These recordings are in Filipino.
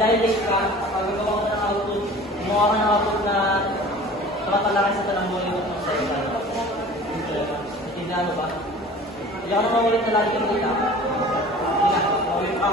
Dahil late ka, pag gumawa ka ng output, gumawa ka ng output na tumatalakay sa talang Bollywood mo sa isa. Natindihan mo ba? Hindi ako naman ulit na lagi kang kita. Hindi na, ako ulit na.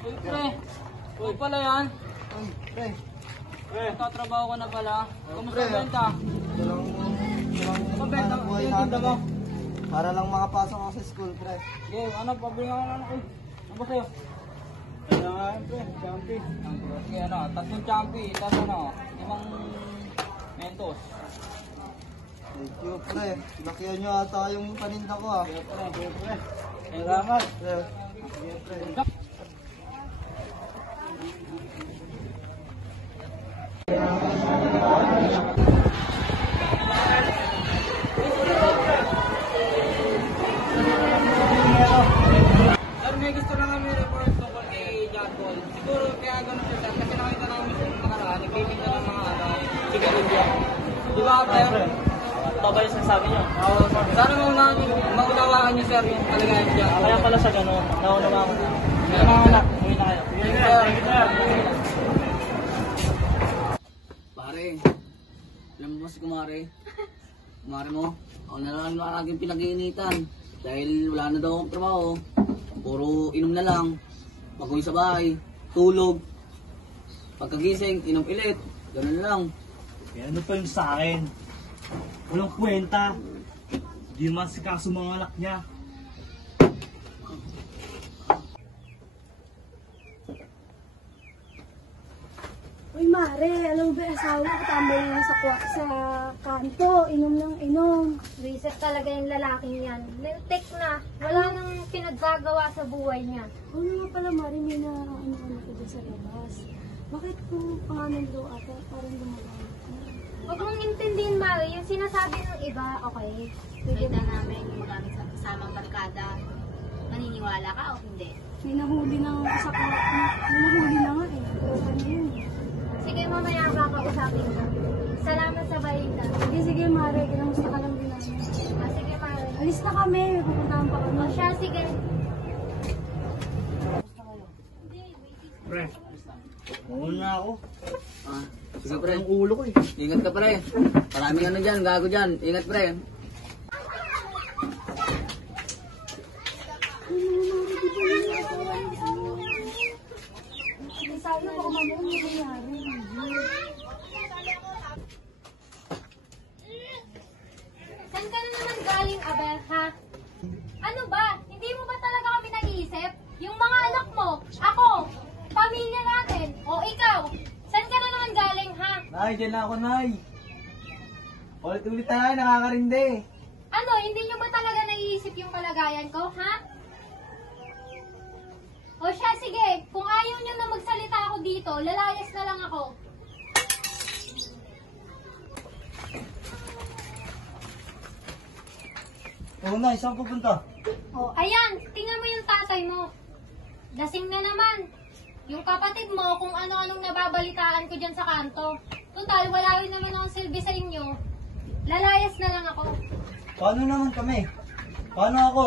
Uy, pre. Uy, pala yan. Pre. Tatrabaho ka na pala. Kamusta benta? Pabenta, buhay yung tinda mo. Para lang makapasok ako sa school, pre. Okay, ano, pabili nga ka na. Uy, ano ba sa'yo? Kaya nga yan, pre. Champi. Sige, ano, 3 champi. Tapos ano, 5 mentos. Thank you, pre. Lakihan nyo ata yung paninda ko, ah. Sige, pre. Salamat. Pre. Sige, pre. Sir, may gusto lang kami report tungkol kay John Paul. Siguro kaya gano'n siya, sir. Kasi nakita namin sa nakaraan, nagbibigta ng mga sigarilyo. Di ba, sir? Ito ba yung sinasabi niyo? Sana maunawaan niyo, sir, yung kalagayan dyan. Kaya pala sa gano'n, naunawaan ko. Kaya mga anak, uwi na kayo. Pare, alam mo ba si Kumare? Kumare mo, ako na lang yung aking pinag-iinitan. Dahil wala na daw akong trabaho. Puro inom na lang. Mag-uwi sa bahay, tulog. Pagkagising, inom ulit. Ganun lang. Eh, ano pa yung sa akin? Walang kwenta. Hindi naman si kaso mga anak niya. Uy, Mare, alam mo ba yung asawa ko tambay lang sa kanto, inom ng inom. Reset talaga yung lalaking yan. Lintik na. Wala nang pinaggagawa sa buhay niya. Ano nga pala, Mare, may na-ano ko dyan sa labas. Bakit po pangalan daw ata parang gumagamit na? Huwag mong intindihin, Mari. Yung sinasabi ng iba, okay. Pwede na namin magamit sa kasamang barkada. Maniniwala ka o hindi? May nahuli na nga sa may nahuli na nga eh. Pero ano yun? Sige, mamaya kakausapin ka. Salamat sa balita. Sige, Mare, kinamusta ka lang din namin. Sige, Mari. Alis na kami, pupuntahan pa kami. O siya, sige. Pre, uwi na ako. Ah, sige pre. Ang ulo ko eh. Ingat ka pre. Maraming ano dyan, gago dyan. Ingat pre. Sabi ko kung ano yung nangyari. Saan ka na naman galing, Abel, ha? Ano ba? Hindi mo ba talaga kami nag-iisip? Yung mga anak mo, ako, pamilya natin, o ikaw, saan ka na naman galing, ha? Nay, dyan na ako, Nay. Ulit-ulit tayo, nakakarindi. Ano, hindi nyo ba talaga naiisip yung kalagayan ko, ha? O siya, sige, kung ayaw nyo na magsalita ako dito, lalayas na lang ako. Oo, Nay, saan pupunta? Oh, ayan, tingnan mo yung tatay mo. Lasing na naman. Yung kapatid mo, kung ano-anong nababalitaan ko dyan sa kanto. Total, wala rin naman akong silbi sa inyo. Lalayas na lang ako. Paano naman kami? Paano ako?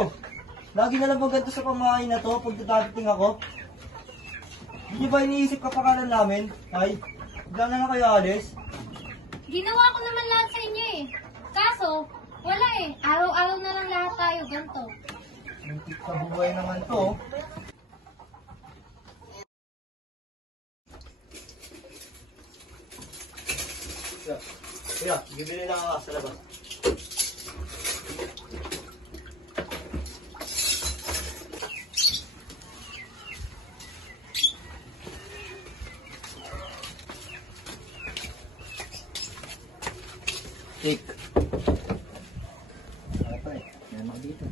Lagi na lang ba ganito sa pamahay na to pag dadating ako? Hindi ba iniisip kapakanan namin? Ay, bigla na lang kayo alis. Ginawa ko naman lahat sa inyo eh. Kaso, wala eh. Araw-araw na lang lahat tayo ganito. Muntik sa buhay naman to. Kuya, bibili lang ako sa labas. Tik. Apa eh? Memang dito.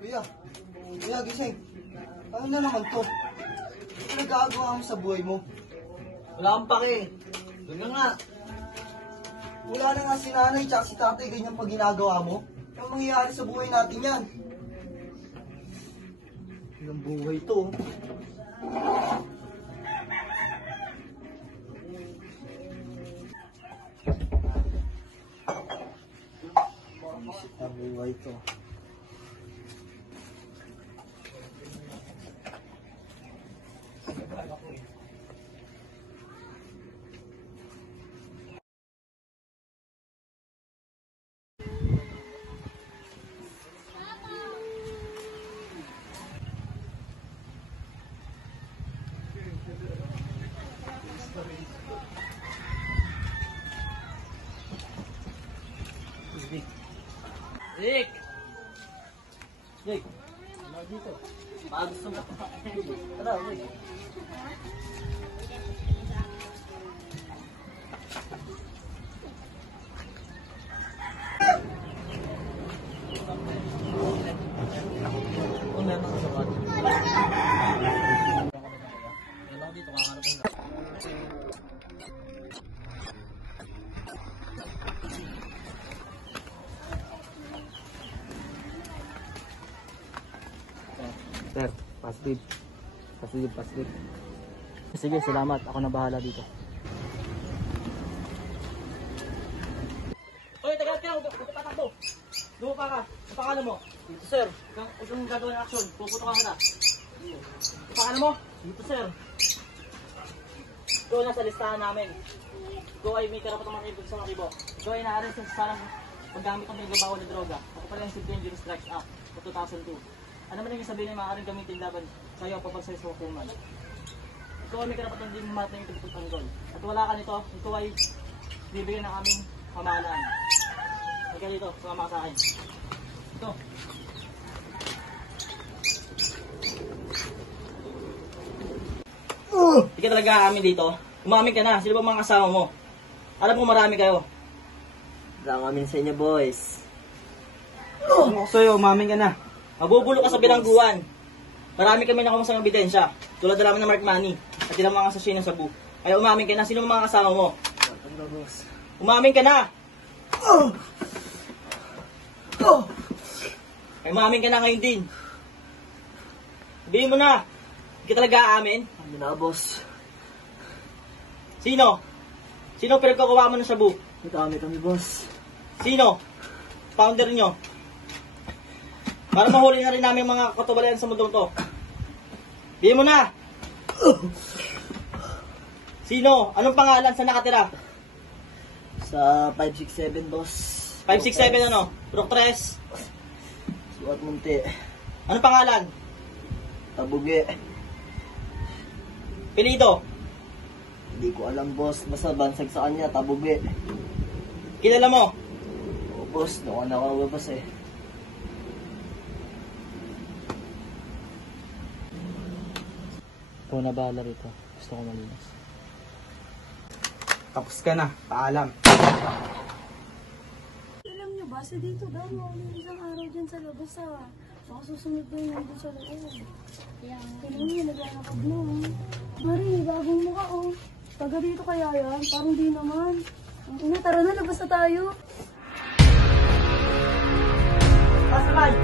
Kuya, kuya, gising. Ano na naman to? Ano nag-aagawa mo sa buhay mo? Wala kang pake. Doon ka nga. Wala na nga si nanay tsaka si tatay ganyan pag ginagawa mo. Anong mangyayari sa buhay natin yan? Ilang buhay to? Ang buhay to. Rick! Rick! Ano dito? Baka gusto mo. Tara, Rick. Kung meron ka sa bata. Meron ako dito, kakarating ka. Sir, positive. Positive. Sige, salamat. Ako na bahala dito. Hoy, taga-taga! Huwag ka tatakbo! Lupa ka! Ang pangalan mo? Dito, sir. Huwag kang gagawin ng aksyon. Puputo ka na. Ang pangalan mo? Dito, sir. Ikaw na sa listahan namin. Ikaw ay may karapatang makibig sa makibo. Ikaw ay naarin sa sarang paggamit ng pinagbabawal na droga. Ako pala yung Civil Dangerous Drugs Act of 2002. Ano man yung sabihin na maaaring gamitin laban sa iyo kapag sa hukuman. Ikaw ay may karapatan din mamat ng ito tanggol. At wala ka nito, ikaw ay bibigyan ng aming pamahalaan. Halika dito, sumama ka sa akin. Ito. Hindi ka talaga amin dito. Umamin ka na. Sino ba mga kasama mo? Alam mo marami kayo. Lang amin sa inyo, boys. Sa'yo, umamin ka na. Mabubulo ka sa bilangguan. Marami kami nakumusang ebidensya. Tulad na namin ng Mark Money at ilang mga asasino sa Cebu. Kaya umamin ka na. Sino mga kasama mo? Umamin ka na! Ay, umamin ka na ngayon din. Sabihin mo na. Hindi ka talaga aamin. Ano na, boss? Sino? Sino pinagkakuha mo ng Cebu? Madami kami, boss. Sino? Founder nyo? Para mahuli na rin namin mga katubalayan sa mundong to. Bihin mo na! Sino? Anong pangalan? Saan nakatira? Sa 567, boss. 567 ano? Rock 3. Suat Munti. Anong pangalan? tabugi. Pilito. Hindi ko alam, boss. Basta bansag sa kanya, tabugi. Kilala mo. Oo, boss. Doon ka nakawabas eh. Ikaw na bahala rito. Gusto ko malinis. Tapos ka na. Paalam. Alam niyo ba, sa dito daw, maulit isang araw dyan sa labas ah. Baka susunod daw yung nandun sa loob. Tingnan niyo, naglalakad mo. Mari, bagong mukha oh. Taga dito kaya yan? Parang di naman. Ang ina, tara na, labas na tayo. Pasman!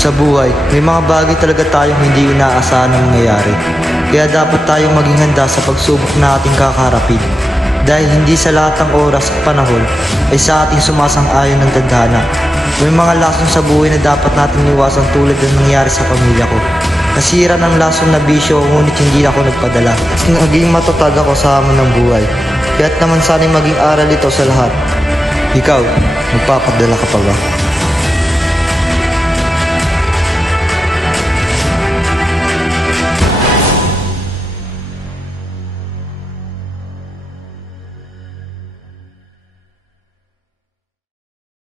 Sa buhay, may mga bagay talaga tayong hindi inaasahan na mangyayari. Kaya dapat tayong maging handa sa pagsubok na ating kakaharapin. Dahil hindi sa lahat ng oras at panahon ay sa ating sumasang-ayon ng tadhana. May mga lason sa buhay na dapat natin iwasan tulad ng nangyari sa pamilya ko. Nasira ng lason na bisyo ngunit hindi ako nagpadala. Naging matatag ako sa hamon ng buhay. Kaya't naman sana'y maging aral ito sa lahat. Ikaw, magpapadala ka pa ba?